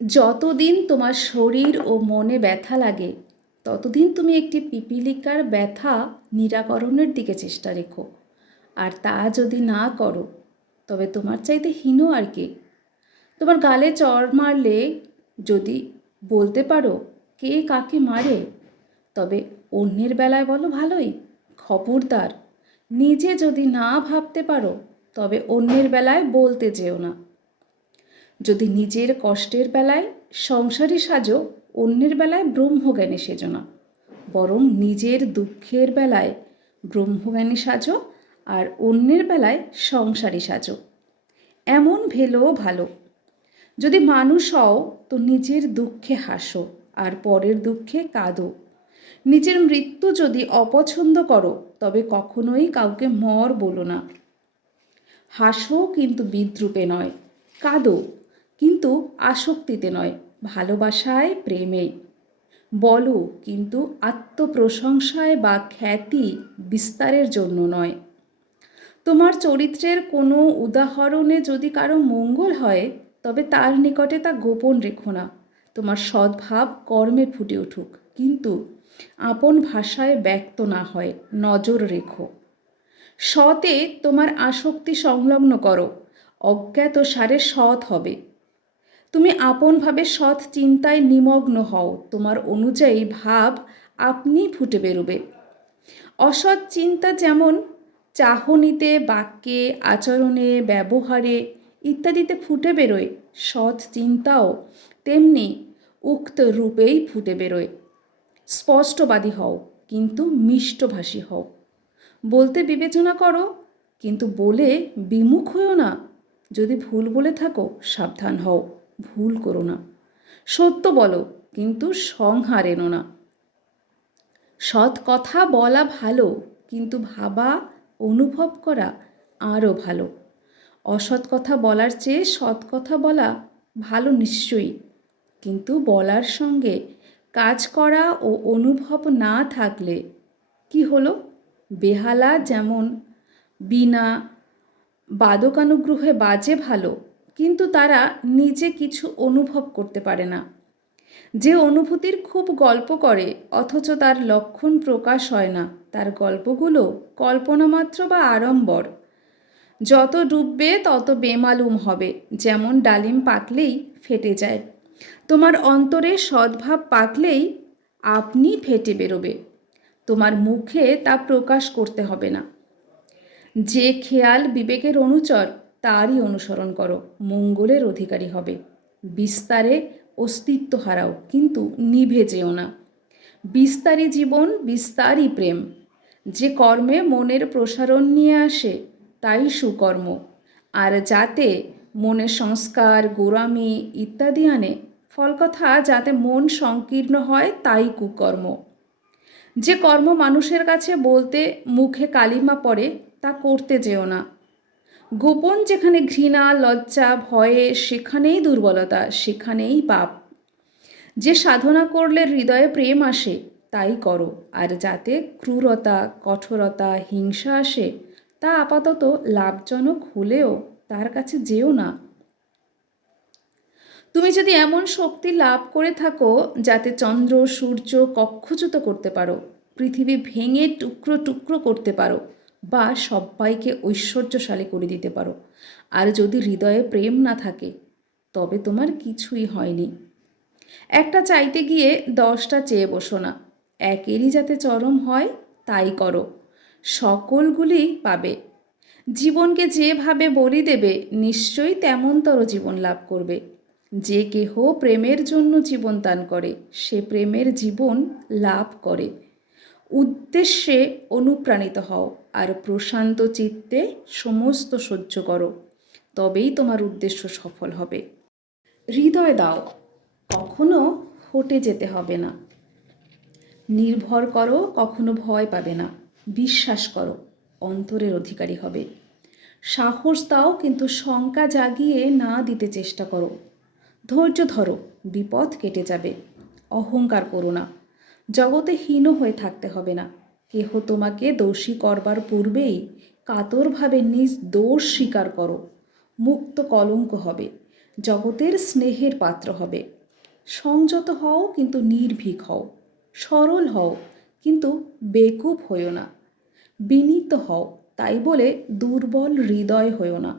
যতদিন তোমার শরীর ও মনে ব্যথা লাগে ততদিন তুমি একটি পিপীলিকার ব্যথা নিরাকরণের দিকে চেষ্টা রেখো। আর তা যদি না করো তবে তোমার চাইতে হীন আর কে। তোমার গালে চড় মারলে যদি বলতে পারো কে কাকে মারে, তবে অন্যের বেলায় বলো ভালোই। খবরদার, নিজে যদি না ভাবতে পারো তবে অন্যের বেলায় বলতে যেও না। যদি নিজের কষ্টের বেলায় সংসারী সাজো, অন্যের বেলায় ব্রহ্মজ্ঞানী সেজো না। বরং নিজের দুঃখের বেলায় ব্রহ্মজ্ঞানী সাজো আর অন্যের বেলায় সংসারী সাজো। এমন ভেলো ভালো। যদি মানুষ হও তো নিজের দুঃখে হাসো আর পরের দুঃখে কাঁদো। নিজের মৃত্যু যদি অপছন্দ করো তবে কখনোই কাউকে মর বলো না। হাসো কিন্তু বিদ্রূপে নয়, কাঁদো কিন্তু আসক্তিতে নয়, ভালোবাসায় প্রেমেই। বলো কিন্তু আত্মপ্রশংসায় বা খ্যাতি বিস্তারের জন্য নয়। তোমার চরিত্রের কোনো উদাহরণে যদি কারো মঙ্গল হয় তবে তার নিকটে তা গোপন রেখো না। তোমার সদ্ভাব কর্মে ফুটে উঠুক, কিন্তু আপন ভাষায় ব্যক্ত না হয়, নজর রেখো। সতে তোমার আসক্তি সংলগ্ন করো, অজ্ঞাত সারে সৎ হবে। তুমি আপনভাবে সৎ চিন্তায় নিমগ্ন হও, তোমার অনুযায়ী ভাব আপনি ফুটে বেরোবে। অসৎ চিন্তা যেমন চাহনিতে, বাক্যে, আচরণে, ব্যবহারে ইত্যাদিতে ফুটে বেরোয়, সৎ চিন্তাও তেমনি উক্ত রূপেই ফুটে বেরোয়। স্পষ্টবাদী হও কিন্তু মিষ্টভাষী হও। বলতে বিবেচনা করো কিন্তু বলে বিমুখ হও না। যদি ভুল বলে থাকো সাবধান হও, ভুল করো না। সত্য বলো কিন্তু সংহার এনো না। সৎ কথা বলা ভালো, কিন্তু ভাবা অনুভব করা আরও ভালো। অসৎ কথা বলার চেয়ে সৎ কথা বলা ভালো নিশ্চয়ই, কিন্তু বলার সঙ্গে কাজ করা ও অনুভব না থাকলে কি হলো? বেহালা যেমন বিনা বাদকানুগ্রহে বাজে ভালো, কিন্তু তারা নিজে কিছু অনুভব করতে পারে না। যে অনুভূতির খুব গল্প করে অথচ তার লক্ষণ প্রকাশ হয় না, তার গল্পগুলো কল্পনা মাত্র বা আড়ম্বর। যত ডুববে তত বেমালুম হবে, যেমন ডালিম পাকলেই ফেটে যায়। তোমার অন্তরে সদ্ভাব পাকলেই আপনি ফেটে বেরোবে, তোমার মুখে তা প্রকাশ করতে হবে না। যে খেয়াল বিবেকের অনুচর তারই অনুসরণ করো, মঙ্গলের অধিকারী হবে। বিস্তারে অস্তিত্ব হারাও কিন্তু নিভে যেও না। বিস্তারী জীবন, বিস্তারী প্রেম। যে কর্মে মনের প্রসারণ নিয়ে আসে তাই সুকর্ম, আর যাতে মনের সংস্কার, গোড়ামি ইত্যাদি আনে, ফলকথা যাতে মন সংকীর্ণ হয় তাই কুকর্ম। যে কর্ম মানুষের কাছে বলতে মুখে কালিমা পড়ে তা করতে যেও না। গোপন যেখানে ঘৃণা, লজ্জা, ভয়ে, সেখানেই দুর্বলতা, সেখানেই পাপ। যে সাধনা করলে হৃদয়ে প্রেম আসে তাই করো, আর যাতে ক্রূরতা, কঠোরতা, হিংসা আসে তা আপাতত লাভজনক হলেও তার কাছে যেও না। তুমি যদি এমন শক্তি লাভ করে থাকো যাতে চন্দ্র সূর্য কক্ষচ্যুত করতে পারো, পৃথিবী ভেঙে টুকরো টুকরো করতে পারো, বা সবাইকে ঐশ্বর্যশালী করে দিতে পারো, আর যদি হৃদয়ে প্রেম না থাকে তবে তোমার কিছুই হয়নি। একটা চাইতে গিয়ে 10টা চেয়ে বসো না, একেরই যাতে চরম হয় তাই করো, সকলগুলি পাবে। জীবনকে যেভাবে বলি দেবে নিশ্চয়ই তেমনতর জীবন লাভ করবে। যে কেহ প্রেমের জন্য জীবন দান করে সে প্রেমের জীবন লাভ করে। উদ্দেশ্যে অনুপ্রাণিত হও আর প্রশান্ত চিত্তে সমস্ত সহ্য করো, তবেই তোমার উদ্দেশ্য সফল হবে। হৃদয় দাও, কখনো হটে যেতে হবে না। নির্ভর করো, কখনো ভয় পাবে না। বিশ্বাস করো, অন্তরের অধিকারী হবে। সাহস দাও কিন্তু শঙ্কা জাগিয়ে না দিতে চেষ্টা করো। ধৈর্য ধরো, বিপদ কেটে যাবে। অহংকার করো না, জগতে হীন হয়ে থাকতে হবে না। কেহ তোমাকে দোষী করবার পূর্বেই কাতরভাবে নিজ দোষ স্বীকার করো, মুক্ত কলঙ্ক হবে। জগতের স্নেহের পাত্র হবে। সংযত হও কিন্তু নির্ভীক হও, সরল হও কিন্তু বেকুব হইও না, বিনীত হও তাই বলে দুর্বল হৃদয় হইও না,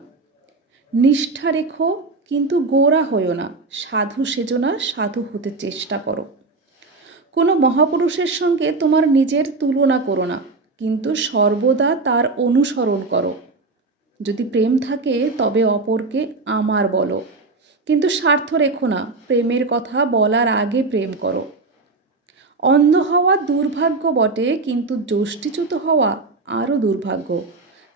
নিষ্ঠা রেখো কিন্তু গোঁড়া হইও না, সাধু সেজো না, সাধু হতে চেষ্টা করো। কোনো মহাপুরুষের সঙ্গে তোমার নিজের তুলনা করো না, কিন্তু সর্বদা তার অনুসরণ করো। যদি প্রেম থাকে তবে অপরকে আমার বলো, কিন্তু স্বার্থ রেখো না, প্রেমের কথা বলার আগে প্রেম করো। অন্ধ হওয়া দুর্ভাগ্য বটে, কিন্তু যষ্টিচ্যুত হওয়া আরও দুর্ভাগ্য,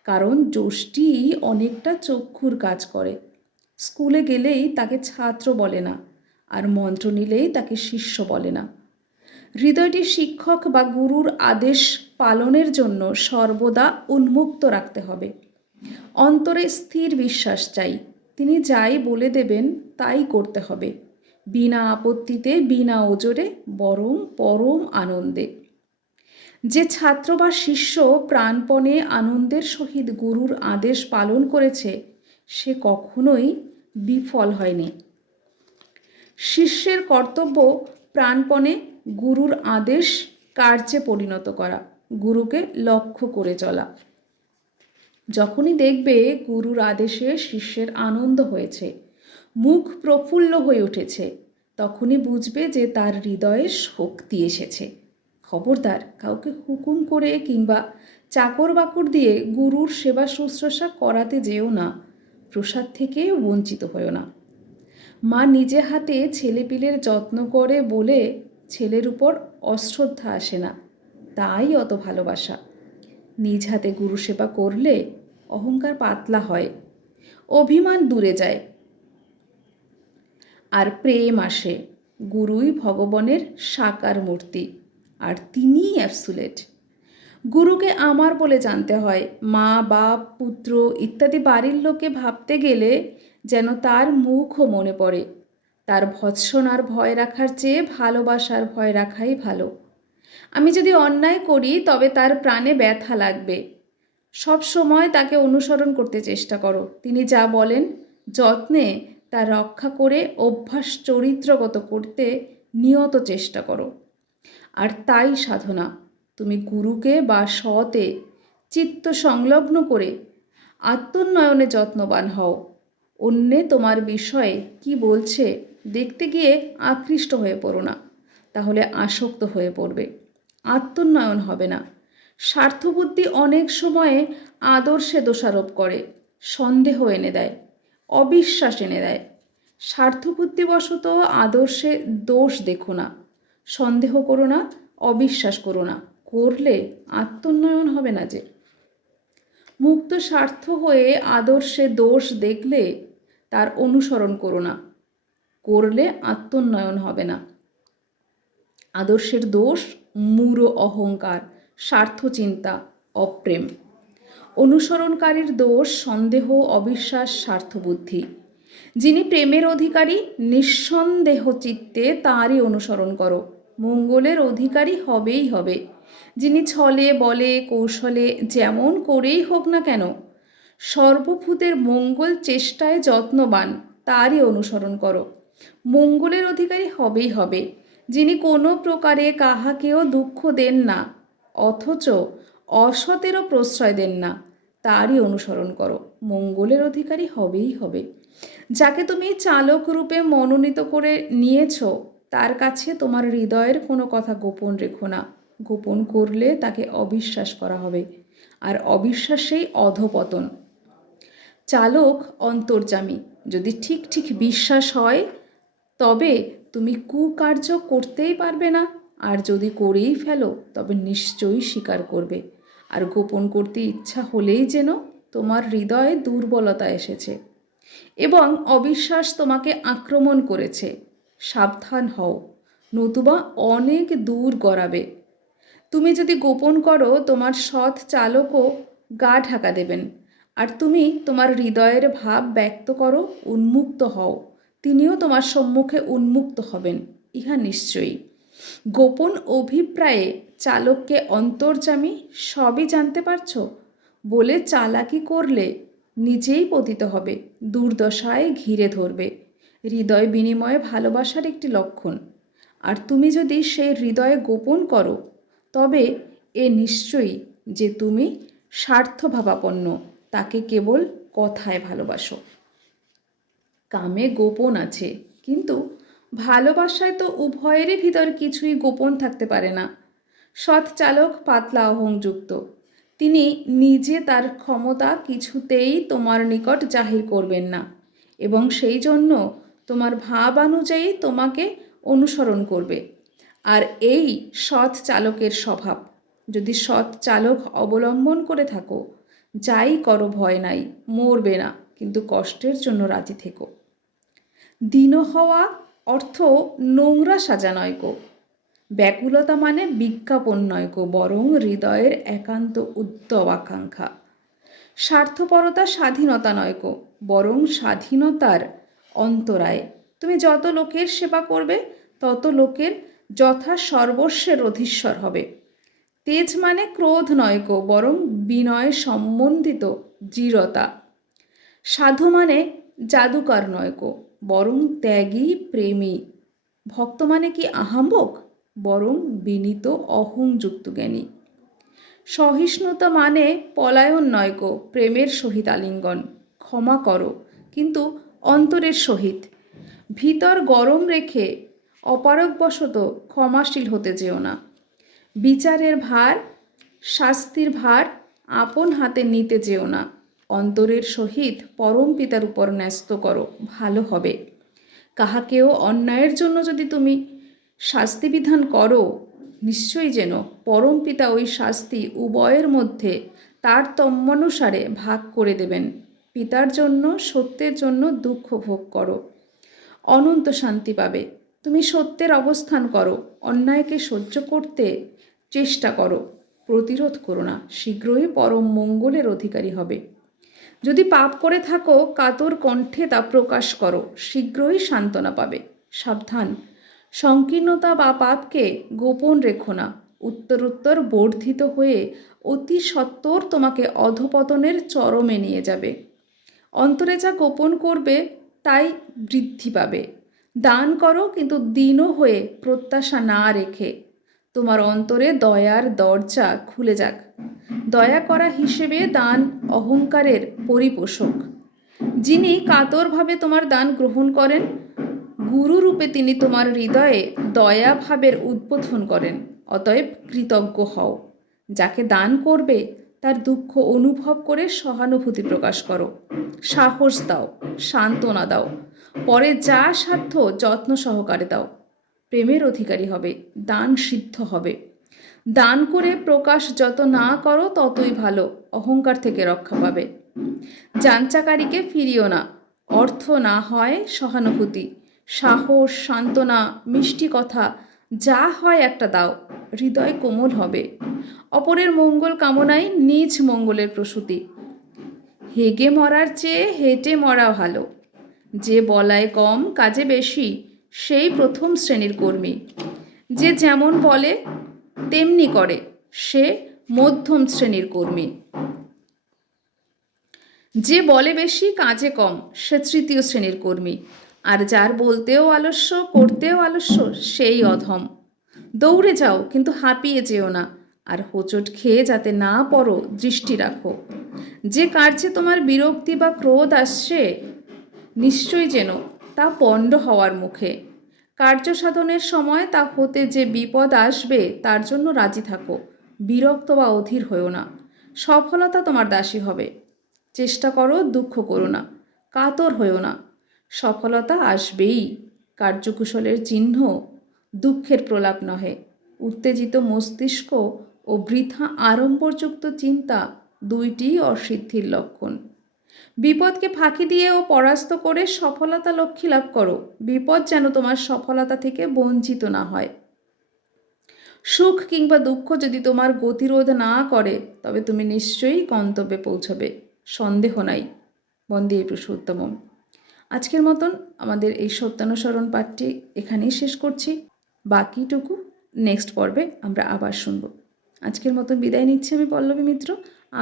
কারণ যষ্টি অনেকটা চক্ষুর কাজ করে। স্কুলে গেলেই তাকে ছাত্র বলে না, আর মন্ত্র নিলেই তাকে শিষ্য বলে না। হৃদয়টি শিক্ষক বা গুরুর আদেশ পালনের জন্য সর্বদা উন্মুক্ত রাখতে হবে। অন্তরে স্থির বিশ্বাস চাই, তিনি যাই বলে দেবেন তাই করতে হবে, বিনা আপত্তিতে, বিনা ওজরে, বরং পরম আনন্দে। যে ছাত্র বা শিষ্য প্রাণপণে আনন্দের সহিত গুরুর আদেশ পালন করেছে সে কখনোই বিফল হয়নি। শিষ্যের কর্তব্য প্রাণপণে গুরুর আদেশ কার্যে পরিণত করা, গুরুকে লক্ষ্য করে চলা। যখনই দেখবে গুরুর আদেশে শিষ্যের আনন্দ হয়েছে, মুখ প্রফুল্ল হয়ে উঠেছে, তখনই বুঝবে যে তার হৃদয়ে শক্তি এসেছে। খবরদার কাউকে হুকুম করে কিংবা চাকর বাকর দিয়ে গুরুর সেবা শুশ্রূষা করাতে যেও না, প্রসাদ থেকে বঞ্চিত হয়েও না। মা নিজে হাতে ছেলেপিলের যত্ন করে বলে ছেলের উপর অশ্রদ্ধা আসে না, তাই অত ভালোবাসা। নিজ হাতে গুরু সেবা করলে অহংকার পাতলা হয়, অভিমান দূরে যায়, আর প্রেম আসে। গুরুই ভগবানের সাকার মূর্তি, আর তিনিই অ্যাবসুলেট। গুরুকে আমার বলে জানতে হয়। মা, বাপ, পুত্র ইত্যাদি বাড়ির লোকে ভাবতে গেলে যেন তার মুখও মনে পড়ে। তার ভৎসনার ভয় রাখার চেয়ে ভালোবাসার ভয় রাখাই ভালো। আমি যদি অন্যায় করি তবে তার প্রাণে ব্যথা লাগবে। সব সময় তাকে অনুসরণ করতে চেষ্টা করো। তিনি যা বলেন যত্নে তা রক্ষা করে অভ্যাস চরিত্রগত করতে নিয়ত চেষ্টা করো। আর তাই সাধনা। তুমি গুরুকে বা সতে চিত্ত সংলগ্ন করে আত্মোন্নয়নে যত্নবান হও। অন্যে তোমার বিষয়ে কি বলছে দেখতে গিয়ে আকৃষ্ট হয়ে পড়ো না, তাহলে আসক্ত হয়ে পড়বে, আত্মোন্নয়ন হবে না। স্বার্থবুদ্ধি অনেক সময়ে আদর্শে দোষারোপ করে, সন্দেহ এনে দেয়, অবিশ্বাস এনে দেয়। স্বার্থবুদ্ধিবশত আদর্শে দোষ দেখো না, সন্দেহ করো না, অবিশ্বাস করো না, করলে আত্মোন্নয়ন হবে না যে। মুক্ত স্বার্থ হয়ে আদর্শে দোষ দেখলে তার অনুসরণ করো না, করলে আত্মোন্নয়ন হবে না। আদর্শের দোষ মূঢ় অহংকার, স্বার্থচিন্তা, অপ্রেম। অনুসরণকারীর দোষ সন্দেহ, অবিশ্বাস, স্বার্থবুদ্ধি। যিনি প্রেমের অধিকারী নিঃসন্দেহ চিত্তে তাঁরই অনুসরণ করো, মঙ্গলের অধিকারী হবেই হবে। যিনি ছলে বলে কৌশলে যেমন করেই হোক না কেন সর্বভূতের মঙ্গল চেষ্টায় যত্নবান, তারই অনুসরণ করো, মঙ্গলের অধিকারী হবেই হবে। যিনি কোনো প্রকারে কাহাকেও দুঃখ দেন না অথচ অসতেরও প্রশ্রয় দেন না, তারই অনুসরণ করো, মঙ্গলের অধিকারী হবেই হবে। যাকে তুমি চালক রূপে মনোনীত করে নিয়েছ তার কাছে তোমার হৃদয়ের কোনো কথা গোপন রেখো না, গোপন করলে তাকে অবিশ্বাস করা হবে, আর অবিশ্বাসেই অধপতন। চালক অন্তর্যামী, যদি ঠিক ঠিক বিশ্বাস হয় তবে তুমি কুকার্য করতেই পারবে না, আর যদি করেই ফেলো তবে নিশ্চয়ই স্বীকার করবে। আর গোপন করতে ইচ্ছা হলেই যেন তোমার হৃদয়ে দুর্বলতা এসেছে এবং অবিশ্বাস তোমাকে আক্রমণ করেছে। সাবধান হও, নতুবা অনেক দূর গড়াবে। তুমি যদি গোপন করো তোমার সৎ চালকও গা ঢাকা দেবেন, আর তুমি তোমার হৃদয়ের ভাব ব্যক্ত করো, উন্মুক্ত হও, তিনিও তোমার সম্মুখে উন্মুক্ত হবেন, ইহা নিশ্চয়ই। গোপন অভিপ্রায়ে চালককে অন্তর্যামী সবই জানতে পারছো বলে চালাকি করলে নিজেই পতিত হবে, দুর্দশায় ঘিরে ধরবে। হৃদয় বিনিময়ে ভালোবাসার একটি লক্ষণ। আর তুমি যদি সেই হৃদয়ে গোপন করো, তবে এ নিশ্চয়ই যে তুমি স্বার্থভাবাপন্ন, তাকে কেবল কথায় ভালোবাসো। কামে গোপন আছে, কিন্তু ভালোবাসায় তো উভয়েরই ভিতর কিছুই গোপন থাকতে পারে না। সৎ চালক পাতলা অহংযুক্ত, তিনি নিজে তার ক্ষমতা কিছুতেই তোমার নিকট জাহির করবেন না, এবং সেই জন্য তোমার ভাব অনুযায়ী তোমাকে অনুসরণ করবে। আর এই সৎ চালকের স্বভাব। যদি সৎ চালক অবলম্বন করে থাকো, যাই করো ভয় নাই, মরবে না, কিন্তু কষ্টের জন্য রাজি থেকো। দীন হওয়া অর্থ নোংরা সাজা নয় গো। ব্যাকুলতা মানে বিজ্ঞাপন নয় গো, বরং হৃদয়ের একান্ত উদ্যম আকাঙ্ক্ষা। স্বার্থপরতা স্বাধীনতা নয় গো, বরং স্বাধীনতার অন্তরায়। তুমি যত লোকের সেবা করবে, তত লোকের যথা সর্বস্বের অধীশ্বর হবে। তেজ মানে ক্রোধ নয় গো, বরং বিনয় সম্বন্ধিত দৃঢ়তা। সাধু মানে জাদুকর নয় গো, বরং ত্যাগী প্রেমী। ভক্ত মানে কি আহাম্বক, বরং বিনীত অহংযুক্ত জ্ঞানী। সহিষ্ণুতা মানে পলায়ন নয় গো, প্রেমের সহিত আলিঙ্গন। ক্ষমা করো, কিন্তু অন্তরের সহিত। ভিতর গরম রেখে অপারগবশত ক্ষমাশীল হতে যেও না। বিচারের ভার, শাস্তির ভার আপন হাতে নিতে যেও না। অন্তরের সহিত পরম পিতার উপর ন্যস্ত করো, ভালো হবে। কাহাকেও অন্যায়ের জন্য যদি তুমি শাস্তি বিধান করো, নিশ্চয়ই যেন পরম পিতা ওই শাস্তি উভয়ের মধ্যে তারতম্যানুসারে ভাগ করে দেবেন। পিতার জন্য, সত্যের জন্য দুঃখ ভোগ করো, অনন্ত শান্তি পাবে। তুমি সত্যের অবস্থান করো, অন্যায়কে সহ্য করতে চেষ্টা করো, প্রতিরোধ করো না, শীঘ্রই পরম মঙ্গলের অধিকারী হবে। যদি পাপ করে থাকো, কাতর কণ্ঠে তা প্রকাশ করো, শীঘ্রই সান্ত্বনা পাবে। সাবধান, সংকীর্ণতা বা পাপকে গোপন রেখো না, উত্তরোত্তর বর্ধিত হয়ে অতি সত্বর তোমাকে অধপতনের চরমে নিয়ে যাবে। অন্তরে যা গোপন করবে, তাই বৃদ্ধি পাবে। দান করো, কিন্তু দীনও হয়ে প্রত্যাশা না রেখে। তোমার অন্তরে দয়ার দরজা খুলে যাক। দয়া করা হিসেবে দান অহংকারের পরিপোষক। যিনি কাতরভাবে তোমার দান গ্রহণ করেন, গুরুরূপে তিনি তোমার হৃদয়ে দয়া ভাবের উদ্বোধন করেন। অতএব কৃতজ্ঞ হও। যাকে দান করবে, তার দুঃখ অনুভব করে সহানুভূতি প্রকাশ করো, সাহস দাও, সান্ত্বনা দাও, পরে যা সাধ্য যত্ন সহকারে দাও। প্রেমের অধিকারী হবে, দান সিদ্ধ হবে। দান করে প্রকাশ যত না করো, ততই ভালো, অহংকার থেকে রক্ষা পাবে। যাঞ্চাকারীকে ফিরিও না। অর্থ না হয় সহানুভূতি, সাহস, সান্ত্বনা, মিষ্টি কথা, যা হয় একটা দাও, হৃদয় কোমল হবে। অপরের মঙ্গল কামনাই নিজ মঙ্গলের প্রসূতি। হেগে মরার চেয়ে হেঁটে মরা ভালো। যে বলায় কম, কাজে বেশি, সেই প্রথম শ্রেণীর কর্মী। যে যেমন বলে তেমনি করে, সে মধ্যম শ্রেণীর কর্মী। যে বলে বেশি, কাজে কম, সে তৃতীয় শ্রেণীর কর্মী। আর যার বলতেও আলস্য, করতেও আলস্য, সেই অধম। দৌড়ে যাও, কিন্তু হাঁপিয়ে যেও না, আর হোঁচট খেয়ে যাতে না পড়ো, দৃষ্টি রাখো। যে কার্যে তোমার বিরক্তি বা ক্রোধ আসছে, নিশ্চয়ই যেন তা পণ্ড হওয়ার মুখে। কার্য সাধনের সময় তা হতে যে বিপদ আসবে, তার জন্য রাজি থাকো, বিরক্ত বা অধীর হও না। সফলতা তোমার দাসী হবে। চেষ্টা করো, দুঃখ করো না, কাতর হও না, সফলতা আসবেই। কার্যকুশলের চিহ্ন দুঃখের প্রলাপ নহে। উত্তেজিত মস্তিষ্ক ও বৃথা আড়ম্বরযুক্ত চিন্তা, দুইটিই অসিদ্ধির লক্ষণ। বিপদকে ফাঁকি দিয়ে ও পরাস্ত করে সফলতা লক্ষ্মী লাভ করো। বিপদ যেন তোমার সফলতা থেকে বঞ্চিত না হয়। সুখ কিংবা দুঃখ যদি তোমার গতিরোধ না করে, তবে তুমি নিশ্চয়ই গন্তব্যে পৌঁছবে, সন্দেহ নাই। বন্দে পুরুষোত্তমম। আজকের মতন আমাদের এই সত্যানুসরণ পাঠটি এখানেই শেষ করছি। বাকিটুকু নেক্সট পর্বে আমরা আবার শুনব। আজকের মতন বিদায় নিচ্ছি আমি পল্লবী মিত্র।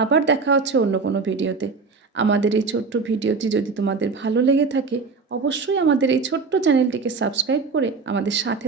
আবার দেখা হচ্ছে অন্য কোনো ভিডিওতে। আমাদের এই ছোট্ট ভিডিওটি যদি তোমাদের ভালো লেগে থাকে, অবশ্যই আমাদের এই ছোট্ট চ্যানেলটিকে সাবস্ক্রাইব করে আমাদের সাথে